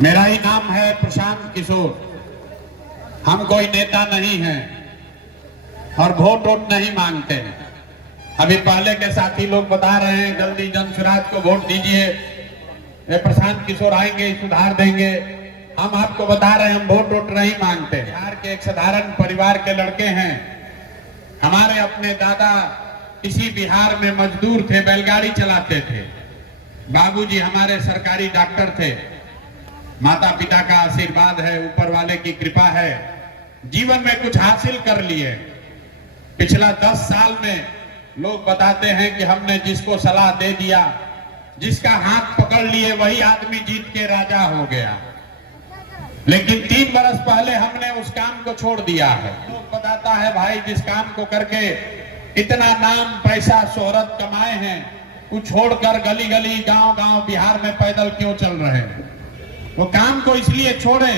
मेरा ही नाम है प्रशांत किशोर। हम कोई नेता नहीं हैं और वोट वोट नहीं मांगते हैं। अभी पहले के साथी लोग बता रहे हैं जल्दी जनसुराज को वोट दीजिए, ये प्रशांत किशोर आएंगे सुधार देंगे। हम आपको बता रहे हैं हम वोट वोट नहीं मांगते। बिहार के एक साधारण परिवार के लड़के हैं। हमारे अपने दादा इसी बिहार में मजदूर थे, बैलगाड़ी चलाते थे। बाबूजी हमारे सरकारी डॉक्टर थे। माता पिता का आशीर्वाद है, ऊपर वाले की कृपा है, जीवन में कुछ हासिल कर लिए। पिछला 10 साल में लोग बताते हैं कि हमने जिसको सलाह दे दिया, जिसका हाथ पकड़ लिए, वही आदमी जीत के राजा हो गया। लेकिन 3 बरस पहले हमने उस काम को छोड़ दिया है। लोग बताता है भाई जिस काम को करके इतना नाम पैसा शोहरत कमाए हैं, वो छोड़कर गली गली गांव गांव बिहार में पैदल क्यों चल रहे हैं? वो काम को इसलिए छोड़े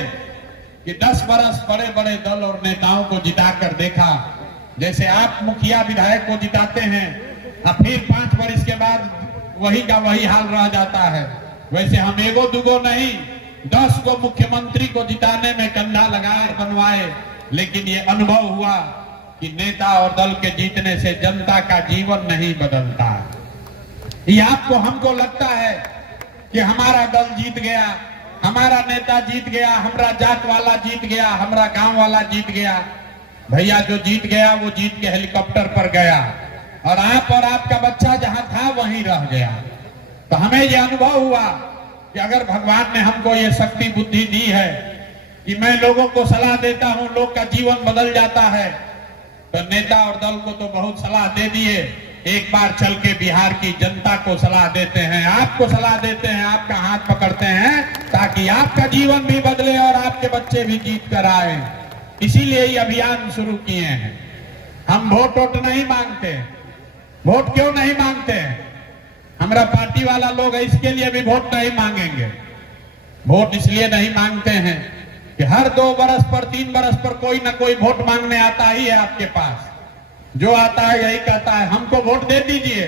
कि 10 बरस बड़े बड़े दल और नेताओं को जिताकर देखा। जैसे आप मुखिया विधायक को जिताते हैं और फिर 5 वर्ष के बाद वही का वही हाल रह जाता है, वैसे हम एगो दुगो नहीं 10 को मुख्यमंत्री को जिताने में कंधा लगाए बनवाए। लेकिन ये अनुभव हुआ कि नेता और दल के जीतने से जनता का जीवन नहीं बदलता। ये आपको हमको लगता है कि हमारा दल जीत गया, हमारा नेता जीत गया, हमारा जात वाला जीत गया, हमारा गांव वाला जीत गया। भैया जो जीत गया वो जीत के हेलीकॉप्टर पर गया और आपका बच्चा जहां था वहीं रह गया। तो हमें ये अनुभव हुआ कि अगर भगवान ने हमको ये शक्ति बुद्धि दी है कि मैं लोगों को सलाह देता हूं, लोग का जीवन बदल जाता है, तो नेता और दल को तो बहुत सलाह दे दिए। एक बार चल के बिहार की जनता को सलाह देते हैं, आपको सलाह देते हैं, आपका हाथ पकड़ते हैं ताकि आपका जीवन भी बदले और आपके बच्चे भी जीत कर आए। इसीलिए ये अभियान शुरू किए हैं। हम वोट वोट नहीं मांगते। वोट क्यों नहीं मांगते हैं? हमारा पार्टी वाला लोग है, इसके लिए भी वोट नहीं मांगेंगे। वोट इसलिए नहीं मांगते हैं कि हर 2 बरस पर 3 बरस पर कोई ना कोई वोट मांगने आता ही है आपके पास। जो आता है यही कहता है हमको वोट दे दीजिए,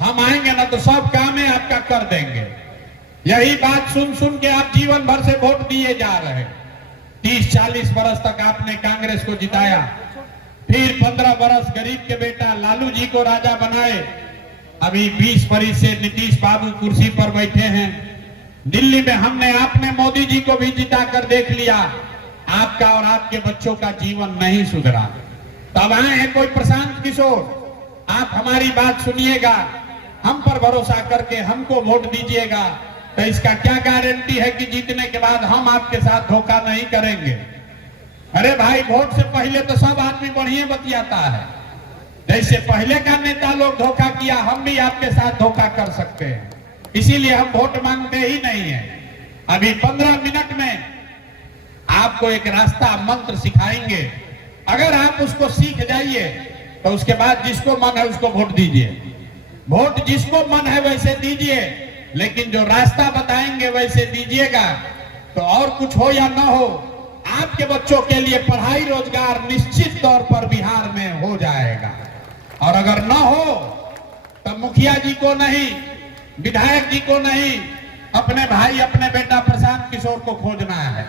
हम आएंगे ना तो सब काम है आपका कर देंगे। यही बात सुन सुन के आप जीवन भर से वोट दिए जा रहे हैं। 30-40 बरस तक आपने कांग्रेस को जिताया, फिर 15 बरस गरीब के बेटा लालू जी को राजा बनाए। अभी 20 बरस से नीतीश बाबू कुर्सी पर बैठे हैं। दिल्ली में हमने आपने मोदी जी को भी जिता कर देख लिया, आपका और आपके बच्चों का जीवन नहीं सुधरा। तब आए हैं कोई प्रशांत किशोर, आप हमारी बात सुनिएगा, हम पर भरोसा करके हमको वोट दीजिएगा, तो इसका क्या गारंटी है कि जीतने के बाद हम आपके साथ धोखा नहीं करेंगे? अरे भाई वोट से पहले तो सब आदमी बढ़िया बतियाता है। जैसे पहले का नेता लोग धोखा किया, हम भी आपके साथ धोखा कर सकते हैं। इसीलिए हम वोट मांगते ही नहीं है। अभी 15 मिनट में आपको एक रास्ता मंत्र सिखाएंगे, अगर आप उसको सीख जाइए तो उसके बाद जिसको मन है उसको वोट दीजिए। वोट जिसको मन है वैसे दीजिए, लेकिन जो रास्ता बताएंगे वैसे दीजिएगा। तो और कुछ हो या ना हो, आपके बच्चों के लिए पढ़ाई रोजगार निश्चित तौर पर बिहार में हो जाएगा। और अगर ना हो तो मुखिया जी को नहीं, विधायक जी को नहीं, अपने भाई अपने बेटा प्रशांत किशोर को खोजना है।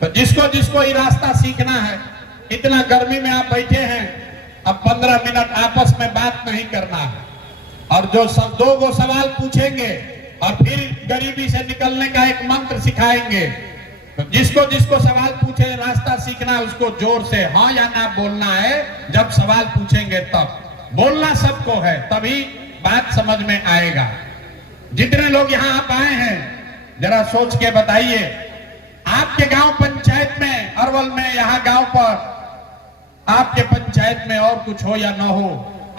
तो जिसको जिसको ये रास्ता सीखना है, इतना गर्मी में आप बैठे हैं, अब 15 मिनट आपस में बात नहीं करना है और जो 2 सवाल पूछेंगे और फिर गरीबी से निकलने का एक मंत्र सिखाएंगे। तो जिसको जिसको सवाल पूछे रास्ता सीखना है, उसको जोर से हाँ या ना बोलना है। जब सवाल पूछेंगे तब बोलना सबको है, तभी बात समझ में आएगा। जितने लोग यहाँ आप आए हैं जरा सोच के बताइए, आपके गांव पंचायत में, अरवल में, यहाँ गांव पर आपके पंचायत में और कुछ हो या ना हो,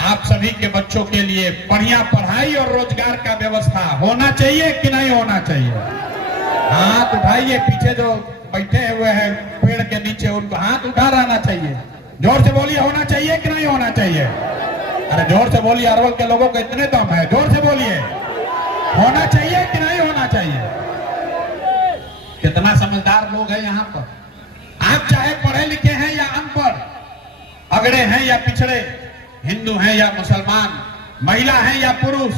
आप सभी के बच्चों के लिए बढ़िया पढ़ाई और रोजगार का व्यवस्था होना चाहिए कि नहीं होना चाहिए? हाथ उठाइए, पीछे जो बैठे हुए हैं पेड़ के नीचे उनको हाथ उठा रहना चाहिए। जोर से बोलिए, होना चाहिए कि नहीं होना चाहिए? अरे जोर से बोलिए, अरवल के लोगों को इतने दम है, जोर से बोलिए, होना चाहिए कि नहीं होना चाहिए? कितना समझदार लोग हैं यहाँ पर। आप चाहे पढ़े लिखे हैं या अनपढ़, अगड़े हैं या पिछड़े, हिंदू हैं या मुसलमान, महिला हैं या पुरुष,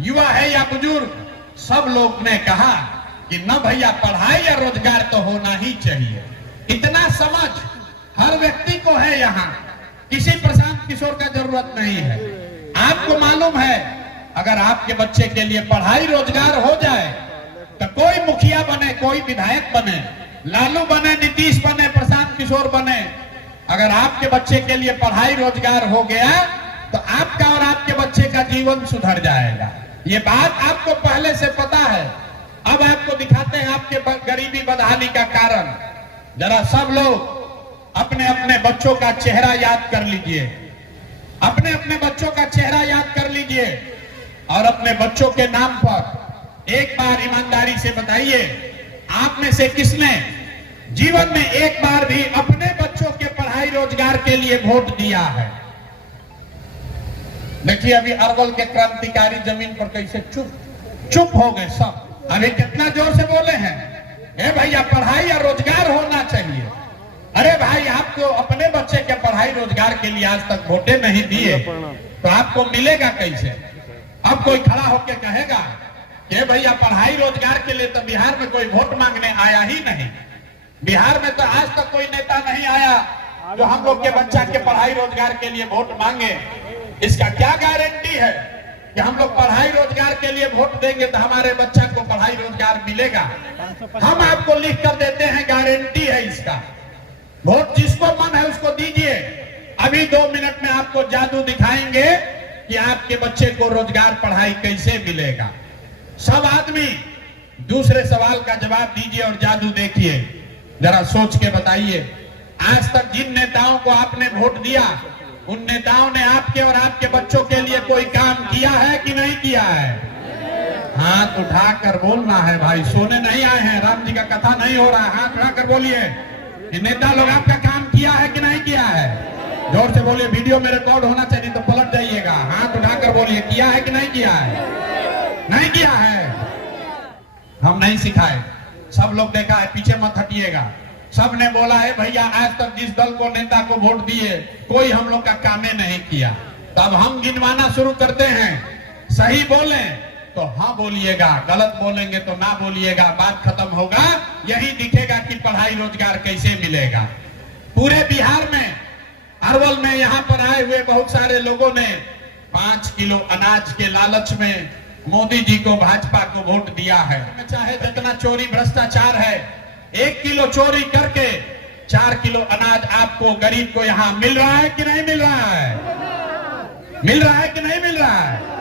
युवा है या बुजुर्ग, सब लोग ने कहा कि न भैया पढ़ाई या रोजगार तो होना ही चाहिए। इतना समझ हर व्यक्ति को है, यहाँ किसी प्रशांत किशोर का जरूरत नहीं है। आपको मालूम है अगर आपके बच्चे के लिए पढ़ाई रोजगार हो जाए तो कोई मुखिया बने, कोई विधायक बने, लालू बने, नीतीश बने, प्रशांत किशोर बने, अगर आपके बच्चे के लिए पढ़ाई रोजगार हो गया तो आपका और आपके बच्चे का जीवन सुधर जाएगा। ये बात आपको पहले से पता है। अब आपको दिखाते हैं आपके गरीबी बदहाली का कारण। जरा सब लोग अपने अपने बच्चों का चेहरा याद कर लीजिए, अपने अपने बच्चों का चेहरा याद कर लीजिए और अपने बच्चों के नाम पर एक बार ईमानदारी से बताइए, आप में से किसने जीवन में एक बार भी अपने बच्चों के पढ़ाई रोजगार के लिए वोट दिया है? देखिए अभी अरवल के क्रांतिकारी जमीन पर कैसे चुप हो गए सब। अभी कितना जोर से बोले हैं, ए भैया पढ़ाई और रोजगार होना चाहिए। अरे भाई आपको अपने बच्चे के पढ़ाई रोजगार के लिए आज तक वोटे नहीं दिए तो आपको मिलेगा कैसे? अब कोई खड़ा होकर कहेगा कि भैया पढ़ाई रोजगार के लिए तो बिहार में कोई वोट मांगने आया ही नहीं। बिहार में तो आज तक कोई नेता नहीं आया जो हम लोग के बच्चा के पढ़ाई रोजगार के लिए वोट मांगे। इसका क्या गारंटी है कि हम लोग पढ़ाई रोजगार के लिए वोट देंगे तो हमारे बच्चा को पढ़ाई रोजगार मिलेगा? हम आपको लिख कर देते हैं, गारंटी है इसका। वोट जिसको मन है उसको दीजिए। अभी 2 मिनट में आपको जादू दिखाएंगे कि आपके बच्चे को रोजगार पढ़ाई कैसे मिलेगा। सब आदमी दूसरे सवाल का जवाब दीजिए और जादू देखिए। जरा सोच के बताइए, आज तक जिन नेताओं को आपने वोट दिया उन नेताओं ने आपके और आपके बच्चों के लिए कोई काम किया है कि नहीं किया है? हाथ उठाकर बोलना है भाई, सोने नहीं आए हैं, राम जी का कथा नहीं हो रहा है। हाथ उठाकर बोलिए, नेता लोग आपका काम किया है कि नहीं किया है? जोर से बोलिए, वीडियो में रिकॉर्ड होना चाहिए तो पलट जाइएगा। हाथ उठाकर बोलिए, किया है कि नहीं किया है? नहीं किया है। हम नहीं सिखाए, सब लोग देखा है, पीछे मत हटिएगा। सब ने बोला है भैया आज तक जिस दल को नेता को वोट दिए कोई हम लोग का कामे नहीं किया। तब हम गिनवाना शुरू करते हैं, सही बोले तो हाँ बोलिएगा, गलत बोलेंगे तो ना बोलिएगा। बात खत्म होगा, यही दिखेगा कि पढ़ाई रोजगार कैसे मिलेगा। पूरे बिहार में, अरवल में यहाँ पर आए हुए बहुत सारे लोगों ने 5 किलो अनाज के लालच में मोदी जी को, भाजपा को वोट दिया है। चाहे जितना चोरी भ्रष्टाचार है, 1 किलो चोरी करके 4 किलो अनाज आपको गरीब को यहाँ मिल रहा है कि नहीं मिल रहा है? मिल रहा है कि नहीं मिल रहा है?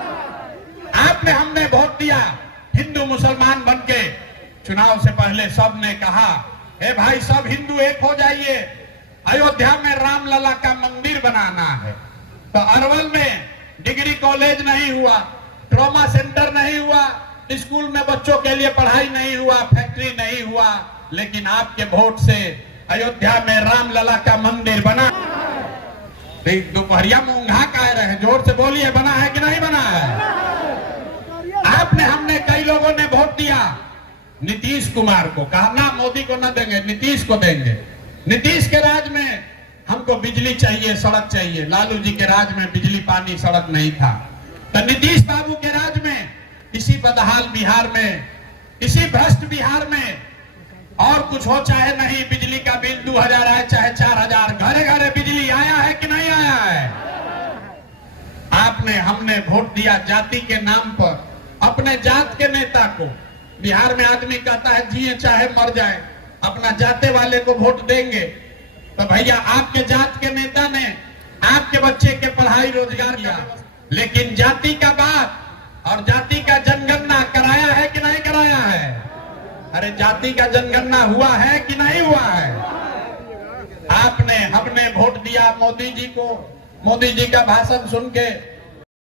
आपने हमने वोट दिया, हिंदू मुसलमान बनके चुनाव से पहले सब ने कहा ए भाई सब हिंदू एक हो जाइए, अयोध्या में रामलला का मंदिर बनाना है। तो अरवल में डिग्री कॉलेज नहीं हुआ, ट्रॉमा सेंटर नहीं हुआ, स्कूल में बच्चों के लिए पढ़ाई नहीं हुआ, फैक्ट्री नहीं हुआ, लेकिन आपके वोट से अयोध्या में रामलला का मंदिर बना। दोपहरिया में ऊंघा कह रहे हैं, जोर से बोलिए, बना है कि नहीं बना है? आपने हमने कई लोगों ने वोट दिया नीतीश कुमार को, कहा ना मोदी को ना देंगे, नीतीश को देंगे। नीतीश के राज में हमको बिजली चाहिए, सड़क चाहिए। लालू जी के राज में बिजली पानी सड़क नहीं था। तो नीतीश बाबू के राज में इसी बदहाल बिहार में, इसी भ्रष्ट बिहार में और कुछ हो चाहे नहीं, बिजली का बिल 2000 आए चाहे 4000, घरे घरे बिजली आया है कि नहीं आया है? आपने हमने वोट दिया जाति के नाम पर, अपने जात के नेता को। बिहार में आदमी कहता है जिए चाहे मर जाए, अपना जाते वाले को वोट देंगे। तो भैया आपके जात के नेता ने आपके बच्चे के पढ़ाई रोजगार किया, लेकिन जाति का बात और जाति का जनगणना कराया है कि नहीं कराया है? अरे जाति का जनगणना हुआ है कि नहीं हुआ है? आपने हमने वोट दिया मोदी जी को, मोदी जी का भाषण सुन के